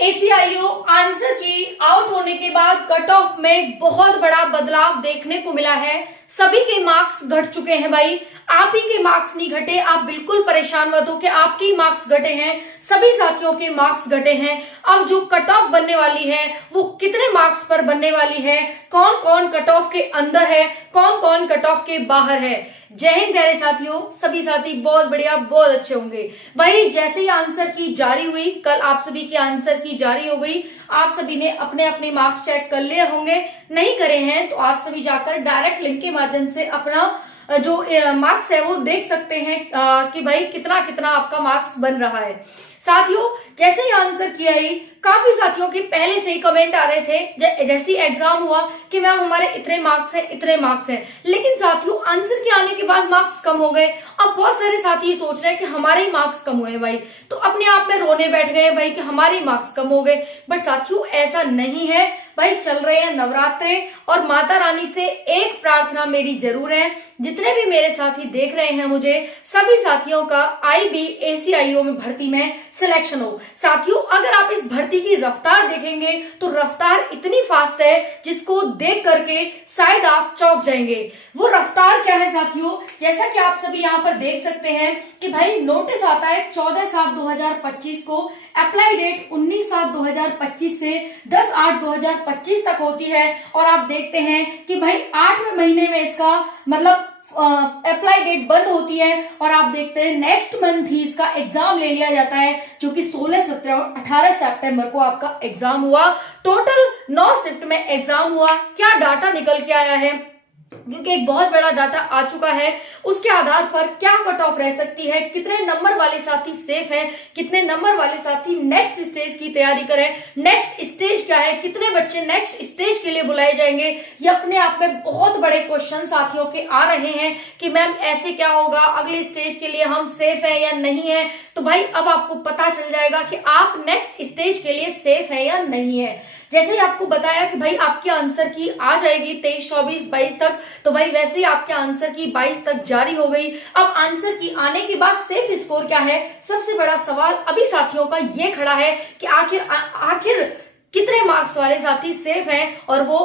ACIO answer की out होने के बाद कट ऑफ में बहुत बड़ा बदलाव देखने को मिला है। सभी के मार्क्स घट चुके हैं भाई, आप ही के मार्क्स नहीं घटे। आप बिल्कुल परेशान मत हो कि आपके ही मार्क्स घटे हैं, सभी साथियों के मार्क्स घटे हैं। अब जो कट ऑफ बनने वाली है वो कितने मार्क्स पर बनने वाली है, कौन कौन कट ऑफ के अंदर है, कौन कौन कट ऑफ के बाहर है। जय हिंद प्यारे साथियों, सभी साथी बहुत बढ़िया बहुत अच्छे होंगे भाई। जैसे ही आंसर की जारी हुई, कल आप सभी की आंसर की जारी हो गई, आप सभी ने अपने अपने मार्क्स चेक कर लिए होंगे। नहीं करे हैं तो आप सभी जाकर डायरेक्ट लिंक के माध्यम से अपना जो मार्क्स है वो देख सकते हैं कि भाई कितना कितना आपका मार्क्स बन रहा है। साथियों जैसे ही आंसर किया ही काफी साथियों के पहले से ही कमेंट आ रहे थे जैसे ही एग्जाम हुआ कि मैम हमारे इतने मार्क्स हैं इतने मार्क्स हैं, लेकिन साथियों आंसर के आने के बाद मार्क्स कम हो गए। अब बहुत सारे साथी सोच रहे हैं कि हमारे ही मार्क्स कम हुए भाई, तो अपने आप में रोने बैठ गए भाई कि हमारे ही मार्क्स कम हो गए। बट साथियों ऐसा नहीं है भाई, चल रहे हैं नवरात्रे और माता रानी से एक प्रार्थना मेरी जरूर है, जितने भी मेरे साथी देख रहे हैं मुझे, सभी साथियों का IB ACIO में भर्ती में सिलेक्शन हो। साथियों अगर आप इस भर्ती की रफ्तार देखेंगे तो रफ्तार इतनी फास्ट है जिसको देख करके शायद आप चौंक जाएंगे। वो रफ्तार क्या है साथियों, जैसा कि आप सभी यहाँ पर देख सकते हैं कि भाई नोटिस आता है 14/7/2025 को, अप्लाई डेट 19/7/2025 से 10/8/2025 तक होती है। और आप देखते हैं कि भाई 8वें महीने में इसका मतलब अप्लाई डेट बंद होती है। और आप देखते हैं नेक्स्ट मंथ ही इसका एग्जाम ले लिया जाता है, जो कि 16, 17 और 18 सितंबर को आपका एग्जाम हुआ। टोटल 9 शिफ्ट में एग्जाम हुआ। क्या डाटा निकल के आया है, क्योंकि एक बहुत बड़ा डाटा आ चुका है, उसके आधार पर क्या कट ऑफ रह सकती है, कितने नंबर वाले साथी सेफ हैं, कितने नंबर वाले साथी नेक्स्ट स्टेज की तैयारी करें, नेक्स्ट स्टेज क्या है, कितने बच्चे नेक्स्ट स्टेज के लिए बुलाए जाएंगे। ये अपने आप में बहुत बड़े क्वेश्चन साथियों के आ रहे हैं कि मैम ऐसे क्या होगा, अगले स्टेज के लिए हम सेफ है या नहीं है। तो भाई अब आपको पता चल जाएगा कि आप नेक्स्ट स्टेज के लिए सेफ है या नहीं है। जैसे ही आपको बताया कि भाई आपके आंसर की आ जाएगी 23, 24, 22 तक, तो भाई वैसे ही आपके आंसर की 22 तक जारी हो गई। अब आंसर की आने के बाद सेफ स्कोर क्या है, सबसे बड़ा सवाल अभी साथियों का ये खड़ा है कि आखिर कितने मार्क्स वाले साथी सेफ हैं। और वो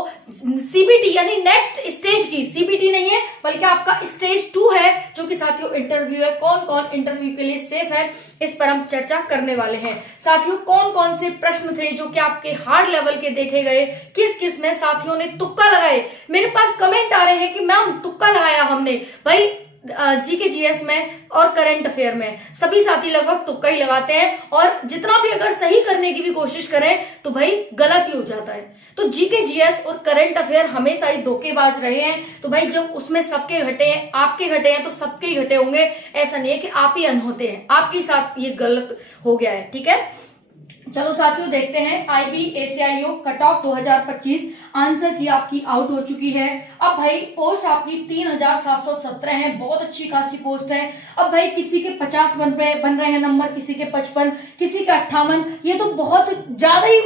CBT यानी नेक्स्ट स्टेज की, CBT नहीं है बल्कि आपका स्टेज 2 है, जो कि साथियों इंटरव्यू है। कौन कौन इंटरव्यू के लिए सेफ है इस पर हम चर्चा करने वाले हैं। साथियों कौन कौन से प्रश्न थे जो कि आपके हार्ड लेवल के देखे गए, किस किस में साथियों ने तुक्का लगाए। मेरे पास कमेंट आ रहे हैं कि मैम तुक्का लगाया हमने, भाई GK GS में और करंट अफेयर में सभी साथी लगभग तुक्का ही लगाते हैं, और जितना भी अगर सही करने की भी कोशिश करें तो भाई गलत ही हो जाता है। तो GK GS और करंट अफेयर हमेशा ही धोखेबाज रहे हैं। तो भाई जब उसमें सबके घटे हैं, आपके घटे हैं, तो सबके ही घटे होंगे। ऐसा नहीं है कि आप ही अनहोते हैं, आपके साथ ये गलत हो गया है। ठीक है, चलो साथियों देखते हैं IB ACIO cut off 2025 answer की आपकी आउट हो चुकी है। अब भाई पोस्ट आपकी 3717 है, बहुत अच्छी खासी पोस्ट है। अब भाई किसी के 50 बन रहे हैं नंबर, किसी के 55, किसी के 58। ये तो बहुत ज्यादा ही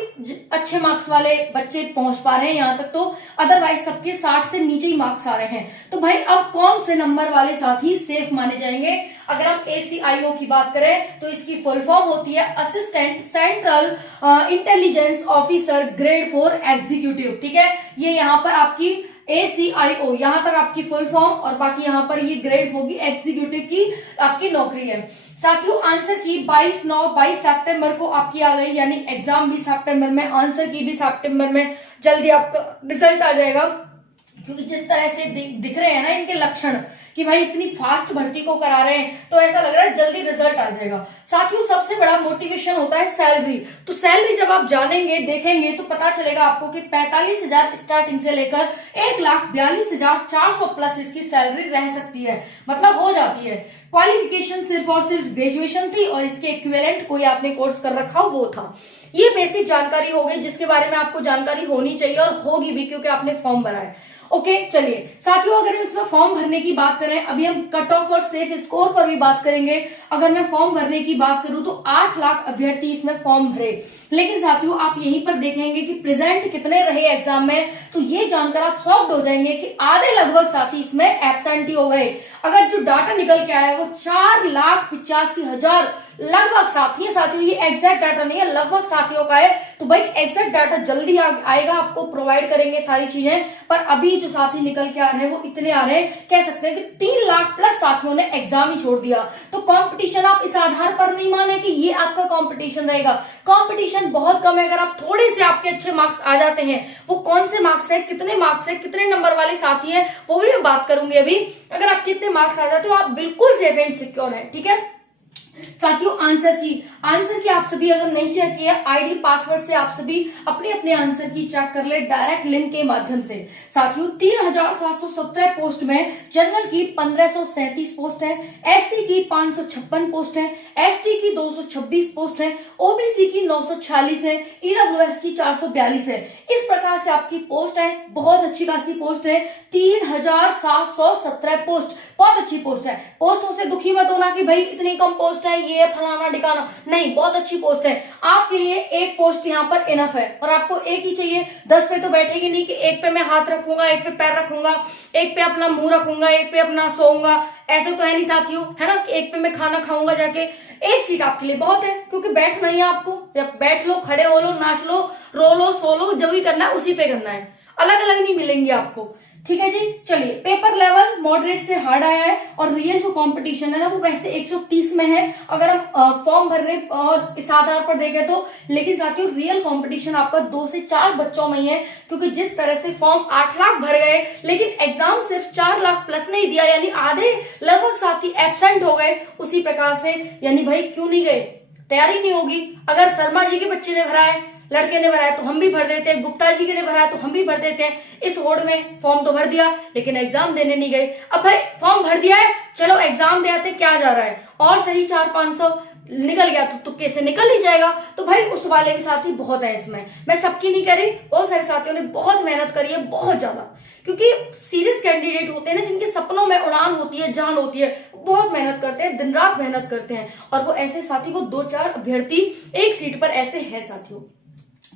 अच्छे मार्क्स वाले बच्चे पहुंच पा रहे हैं यहाँ तक, तो अदरवाइज सबके 60 से नीचे ही मार्क्स आ रहे हैं। तो भाई अब कौन से नंबर वाले साथी सेफ माने जाएंगे। अगर हम ACIO की बात करें तो इसकी फुल फॉर्म होती है assistant central intelligence officer grade 4 executive. ठीक है, ये यहाँ पर आपकी ACIO यहाँ तक आपकी फुल फॉर्म, और बाकी यहाँ पर ये ग्रेड होगी एग्जीक्यूटिव की आपकी नौकरी है। साथियों आंसर की 22 सितंबर को आपकी आ गई, यानी एग्जाम भी सितंबर में, आंसर की भी सितंबर में जल्दी आपका रिजल्ट आ जाएगा। क्योंकि जिस तरह से दिख रहे हैं ना इनके लक्षण कि भाई इतनी फास्ट भर्ती को करा रहे हैं, तो ऐसा लग रहा है जल्दी रिजल्ट आ जाएगा। साथियों सबसे बड़ा मोटिवेशन होता है सैलरी। तो सैलरी जब आप जानेंगे देखेंगे तो पता चलेगा आपको कि 45,000 स्टार्टिंग से लेकर 1,42,400 प्लस इसकी सैलरी रह सकती है, मतलब हो जाती है। क्वालिफिकेशन सिर्फ और सिर्फ ग्रेजुएशन थी और इसके इक्विवेलेंट कोई आपने कोर्स कर रखा वो था। ये बेसिक जानकारी हो गई जिसके बारे में आपको जानकारी होनी चाहिए, और होगी भी क्योंकि आपने फॉर्म भरा है। ओके चलिए साथियों, अगर हम इसमें फॉर्म भरने की बात करें, अभी हम कट ऑफ और सेफ स्कोर पर भी बात करेंगे। अगर मैं फॉर्म भरने की बात करूं तो 8 लाख अभ्यर्थी इसमें फॉर्म भरे, लेकिन साथियों आप यहीं पर देखेंगे कि प्रेजेंट कितने रहे एग्जाम में, तो ये जानकर आप शॉक्ड हो जाएंगे कि आधे लगभग साथी इसमें एब्सेंट ही हो गए। अगर जो डाटा निकल के आया है वो 4,85,000 लगभग साथियों ये एग्जैक्ट डाटा नहीं है, लगभग साथियों का है। तो भाई एग्जैक्ट डाटा जल्दी आएगा, आपको प्रोवाइड करेंगे सारी चीजें। पर अभी जो साथी निकल के आ रहे हैं वो इतने आ रहे हैं, कह सकते हैं कि 3 लाख प्लस साथियों ने एग्जाम ही छोड़ दिया। तो कंपटीशन आप इस आधार पर नहीं माने कि ये आपका कंपटीशन रहेगा। कंपटीशन बहुत कम है। अगर आप थोड़े से आपके अच्छे मार्क्स आ जाते हैं, वो कौन से मार्क्स है, कितने मार्क्स है, कितने नंबर वाले साथी हैं, वो भी मैं बात करूंगी अभी। अगर आप कितने मार्क्स आ जाते हो, आप बिल्कुल सेफ एंड सिक्योर है। ठीक है साथियों, आंसर की आप सभी अगर नहीं चेक किया, आईडी पासवर्ड से आप सभी अपने अपने आंसर की चेक कर ले डायरेक्ट लिंक के माध्यम से। साथियों 3717 पोस्ट में जनरल की 1537 पोस्ट है, एससी की 556 पोस्ट है, एसटी की 226 पोस्ट है, ओबीसी की 946 है, ईडब्ल्यूएस की 442 है। इस प्रकार से आपकी पोस्ट है, बहुत अच्छी खासी पोस्ट है, 3717 पोस्ट, बहुत अच्छी पोस्ट है। पोस्टों से दुखी मत होना कि भाई इतनी कम पोस्ट है, ये फलाना ढिकाना, नहीं, बहुत अच्छी पोस्ट है। आपके लिए एक पोस्ट यहाँ पर इनफ है, और आपको एक ही चाहिए। 10 पे तो बैठेगी नहीं कि एक पे मैं हाथ रखूंगा, एक पे पैर रखूंगा, एक पे अपना मुंह रखूंगा, एक पे अपना सोऊंगा, ऐसा तो है नहीं साथियों, है ना, कि एक पे मैं खाना खाऊंगा जाके। एक सीट आपके लिए बहुत है, क्योंकि बैठना ही है आपको। जब बैठ लो, खड़े हो लो, नाच लो, रो लो, सो लो, जब भी करना है उसी पे करना है, अलग अलग नहीं मिलेंगे आपको। ठीक है जी, चलिए। पेपर लेवल मॉडरेट से हार्ड आया है, और रियल जो कंपटीशन है ना वो वैसे 130 में है अगर हम फॉर्म भरने और इस आधार पर देखें तो। लेकिन साथियों रियल कंपटीशन आपका 2 से 4 बच्चों में ही है, क्योंकि जिस तरह से फॉर्म 8 लाख भर गए लेकिन एग्जाम सिर्फ 4 लाख प्लस नहीं दिया, यानी आधे लगभग साथी एब्सेंट हो गए। उसी प्रकार से यानी भाई क्यों नहीं गए, तैयारी नहीं होगी। अगर शर्मा जी के बच्चे ने भरा है, लड़के ने भरा है, तो हम भी भर देते हैं, गुप्ता जी के ने भरा है तो हम भी भर देते हैं। इस होड़ में फॉर्म तो भर दिया लेकिन एग्जाम देने नहीं गए। अब भाई फॉर्म भर दिया है, चलो एग्जाम दे आते, क्या जा रहा है, और सही 400-500 निकल गया तो तुक्के से निकल ही जाएगा। तो भाई उस वाले भी साथी बहुत है इसमें, मैं सबकी नहीं कह रही, बहुत सारे साथियों ने बहुत मेहनत करी है, बहुत ज्यादा, क्योंकि सीरियस कैंडिडेट होते हैं ना, जिनके सपनों में उड़ान होती है, जान होती है, बहुत मेहनत करते हैं, दिन रात मेहनत करते हैं। और वो ऐसे साथी, वो 2-4 अभ्यर्थी एक सीट पर ऐसे है साथियों।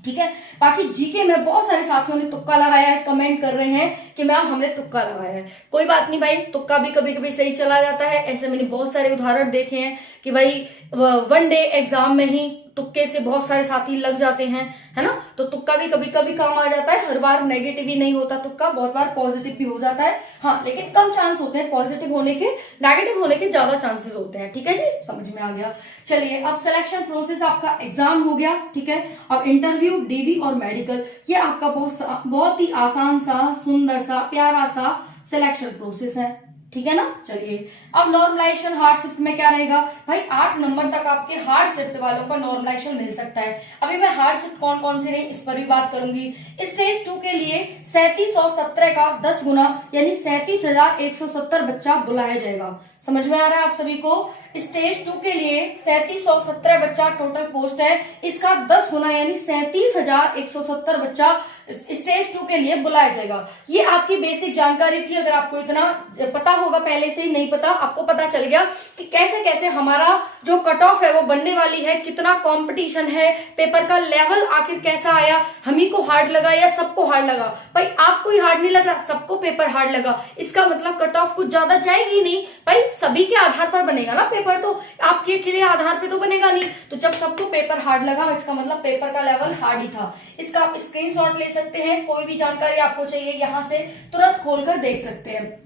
ठीक है, बाकी जीके में बहुत सारे साथियों ने तुक्का लगाया है, कमेंट कर रहे हैं कि मैम हमने तुक्का लगाया है। कोई बात नहीं भाई, तुक्का भी कभी कभी सही चला जाता है। ऐसे मैंने बहुत सारे उदाहरण देखे हैं कि भाई 1 डे एग्जाम में ही तुक्के से बहुत सारे साथी लग जाते हैं, है ना। तो तुक्का भी कभी कभी काम आ जाता है, हर बार नेगेटिव ही नहीं होता तुक्का, बहुत बार पॉजिटिव भी हो जाता है। हाँ, लेकिन कम चांस होते हैं पॉजिटिव होने के, नेगेटिव होने के ज्यादा चांसेस होते हैं। ठीक है जी, समझ में आ गया। चलिए, अब सिलेक्शन प्रोसेस आपका एग्जाम हो गया। ठीक है, अब इंटरव्यू, डीवी और मेडिकल, ये आपका बहुत ही आसान सा, सुंदर सा, प्यारा सा सिलेक्शन प्रोसेस है। ठीक है ना। चलिए, अब नॉर्मलाइजेशन हार्ड शिफ्ट में क्या रहेगा भाई, 8 नंबर तक आपके हार्ड शिफ्ट वालों का नॉर्मलाइजेशन मिल सकता है। अभी मैं हार्ड शिफ्ट कौन कौन से रही इस पर भी बात करूंगी। स्टेज 2 के लिए 3717 का 10 गुना यानी 37,170 बच्चा बुलाया जाएगा। समझ में आ रहा है आप सभी को। स्टेज 2 के लिए 3717 बच्चा टोटल पोस्ट है, इसका 10 गुना यानी 37,170 बच्चा स्टेज 2 के लिए बुलाया जाएगा। ये आपकी बेसिक जानकारी थी, अगर आपको इतना पता होगा, पहले से ही नहीं पता, आपको पता चल गया कि कैसे कैसे हमारा जो कट ऑफ है वो बनने वाली है, कितना कंपटीशन है, पेपर का लेवल आखिर कैसा आया, हम ही को हार्ड लगा या सबको हार्ड लगा। भाई आपको ही हार्ड नहीं लग रहा, सबको पेपर हार्ड लगा, इसका मतलब कट ऑफ कुछ ज्यादा जाएगी नहीं। भाई सभी के आधार पर बनेगा ना पेपर, तो आपके के लिए आधार पे तो बनेगा नहीं। तो जब सबको पेपर हार्ड लगा, इसका मतलब पेपर का लेवल हार्ड ही था। इसका आप स्क्रीनशॉट ले सकते हैं, कोई भी जानकारी आपको चाहिए यहां से तुरंत खोलकर देख सकते हैं।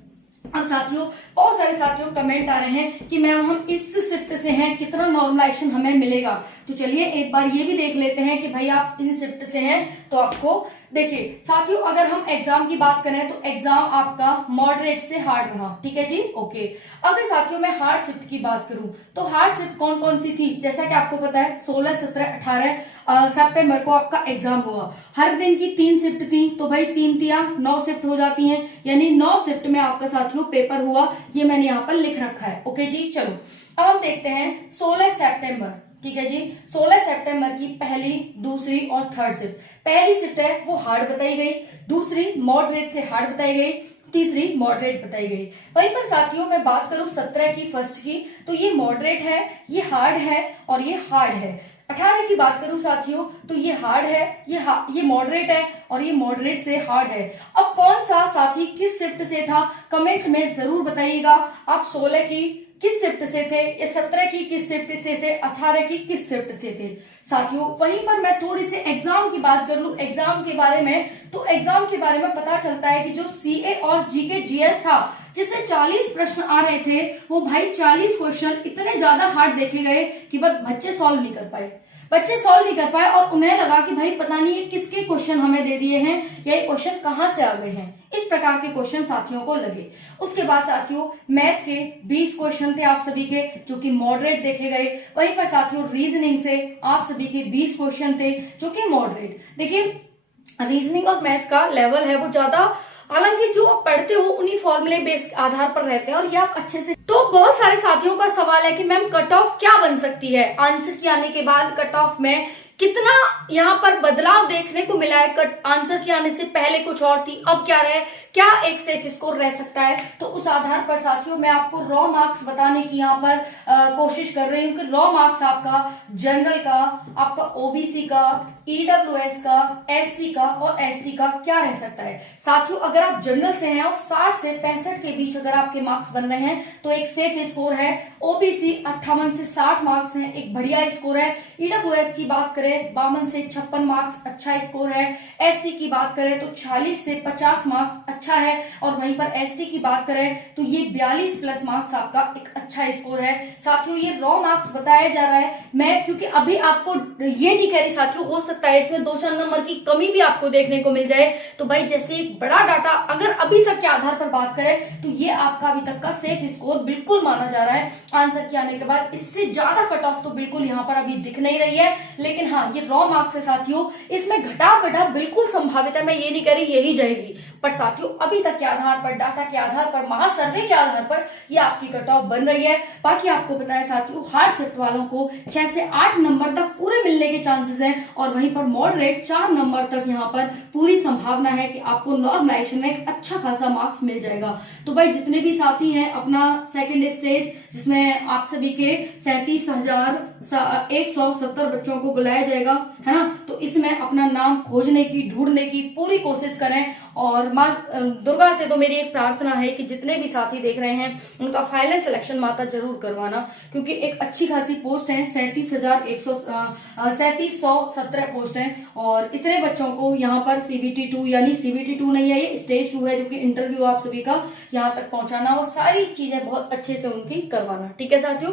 अब साथियों, बहुत सारे साथियों कमेंट आ रहे हैं कि मैम हम इस शिफ्ट से हैं, कितना नॉर्मलाइजेशन हमें मिलेगा। तो चलिए एक बार ये भी देख लेते हैं कि भाई आप इन शिफ्ट से हैं तो आपको देखिए साथियों, अगर हम एग्जाम की बात करें तो एग्जाम आपका मॉडरेट से हार्ड रहा। ठीक है जी, ओके। अगर साथियों मैं हार्ड शिफ्ट की बात करूं तो हार्ड शिफ्ट कौन कौन सी थी, जैसा कि आपको पता है 16, 17, 18 सितंबर को आपका एग्जाम हुआ। हर दिन की 3 शिफ्ट थी, तो भाई 3 तिया 9 शिफ्ट हो जाती हैं, यानी 9 शिफ्ट में आपका साथियों पेपर हुआ। ये मैंने यहाँ पर लिख रखा है। ओके जी, चलो अब हम देखते हैं 16 सितंबर। ठीक है जी, 16 सितंबर की पहली, दूसरी और थर्ड शिफ्ट। पहली शिफ्ट है वो हार्ड बताई गई, दूसरी मॉडरेट से हार्ड बताई गई, तीसरी मॉडरेट बताई गई। वहीं पर साथियों मैं बात करूं 17 की फर्स्ट की, तो ये मॉडरेट है, ये हार्ड है और ये हार्ड है। 18 की बात करूं साथियों तो ये हार्ड है, ये मॉडरेट है और ये मॉडरेट से हार्ड है। अब कौन सा साथी किस शिफ्ट से था कमेंट में जरूर बताइएगा। आप 16 की किस शिफ्ट से थे, ये 17 की किस शिफ्ट से थे, 18 की किस शिफ्ट से थे। साथियों वहीं पर मैं थोड़ी सी एग्जाम की बात कर लूं, एग्जाम के बारे में, तो एग्जाम के बारे में पता चलता है कि जो सीए और जीके जीएस था जिससे 40 प्रश्न आ रहे थे, वो भाई 40 क्वेश्चन इतने ज्यादा हार्ड देखे गए कि बस बच्चे सॉल्व नहीं कर पाए और उन्हें लगा कि भाई पता नहीं ये किसके क्वेश्चन हमें दे दिए हैं या ये क्वेश्चन कहां से आ गए हैं। इस प्रकार के क्वेश्चन साथियों को लगे। उसके बाद साथियों मैथ के 20 क्वेश्चन थे आप सभी के जो कि मॉडरेट देखे गए। वहीं पर साथियों रीजनिंग से आप सभी के 20 क्वेश्चन थे जो कि मॉडरेट। देखिए रीजनिंग और मैथ का लेवल है वो ज्यादा, हालांकि जो आप पढ़ते हो उन्हीं फॉर्मूले बेस आधार पर रहते हैं और ये आप अच्छे से। तो बहुत सारे साथियों का सवाल है कि मैम कट ऑफ क्या बन सकती है, आंसर के आने के बाद कट ऑफ में कितना यहाँ पर बदलाव देखने को मिला है। कट आंसर के आने से पहले कुछ और थी, अब क्या रहे, क्या एक सेफ स्कोर रह सकता है। तो उस आधार पर साथियों मैं आपको रॉ मार्क्स बताने की यहाँ पर कोशिश कर रही हूँ कि रॉ मार्क्स आपका जनरल का, आपका ओबीसी का, ईडब्ल्यूएस का, एससी का और एसटी का क्या रह सकता है। साथियों अगर आप जनरल से हैं और 60 से 65 के बीच अगर आपके मार्क्स बन रहे हैं तो एक सेफ स्कोर है। ओबीसी 58 से 60 मार्क्स हैं, एक बढ़िया स्कोर है। ईडब्ल्यूएस की बात करें 52 से 56 मार्क्स, अच्छा स्कोर है। एससी की बात करें तो 40 से 50 मार्क्स, अच्छा है। और वहीं पर एसटी की बात करें तो ये 42 प्लस मार्क्स आपका एक अच्छा स्कोर है। साथियों ये रॉ मार्क्स बताया जा रहा है मैं, क्योंकि अभी आपको ये नहीं कह रही साथियों, हो सकता है इसमें 2-4 नंबर की कमी भी आपको देखने को मिल जाए। तो भाई जैसे एक बड़ा डाटा अगर अभी तक के आधार पर बात करें तो ये आपका अभी तक का सेफ स्कोर बिल्कुल माना जा रहा है। आंसर के आने के बाद इससे ज्यादा कट ऑफ तो बिल्कुल यहाँ पर अभी दिख नहीं रही है, लेकिन हाँ ये रॉ मार्क्स है साथियों, इसमें घटाव बढ़ाव बिल्कुल संभावित है। मैं ये नहीं कह रही यही जाएगी, पर साथियों अभी तक के आधार पर, डाटा के आधार पर, महासर्वे के आधार पर ये आपकी कट ऑफ बन रही है। बाकी आपको पता है साथियों हार्ड शिफ्ट वालों को 6 से 8 नंबर तक पूरे मिलने के चांसेस हैं और वहीं पर मॉडरेट 4 नंबर तक यहाँ पर पूरी संभावना है कि आपको नॉर्मलाइजेशन में एक अच्छा खासा मार्क्स मिल जाएगा। तो भाई जितने भी साथी हैं अपना सेकंड स्टेज जिसमें आप सभी के 37,170 बच्चों को बुलाया जाएगा, है ना, तो इसमें अपना नाम खोजने की, ढूंढने की पूरी कोशिश करें। और माँ दुर्गा से तो मेरी एक प्रार्थना है कि जितने भी साथी देख रहे हैं उनका फाइनल सिलेक्शन माता जरूर करवाना, क्योंकि एक अच्छी खासी पोस्ट है, 37,117 पोस्ट है और इतने बच्चों को यहाँ पर CBT 2 यानी CBT 2 नहीं है, ये स्टेज 2 है जो कि इंटरव्यू आप सभी का यहाँ तक पहुंचाना और सारी चीजें बहुत अच्छे से उनकी करवाना। ठीक है साथियों,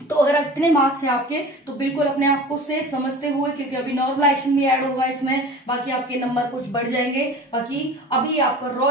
तो अगर इतने मार्क्स हैं आपके तो बिल्कुल अपने आप को सेफ समझते हुए, क्योंकि अभी नॉर्मलाइजेशन भी ऐड होगा इसमें, बाकी आपके नंबर कुछ बढ़ जाएंगे। बाकी अभी आपका रॉ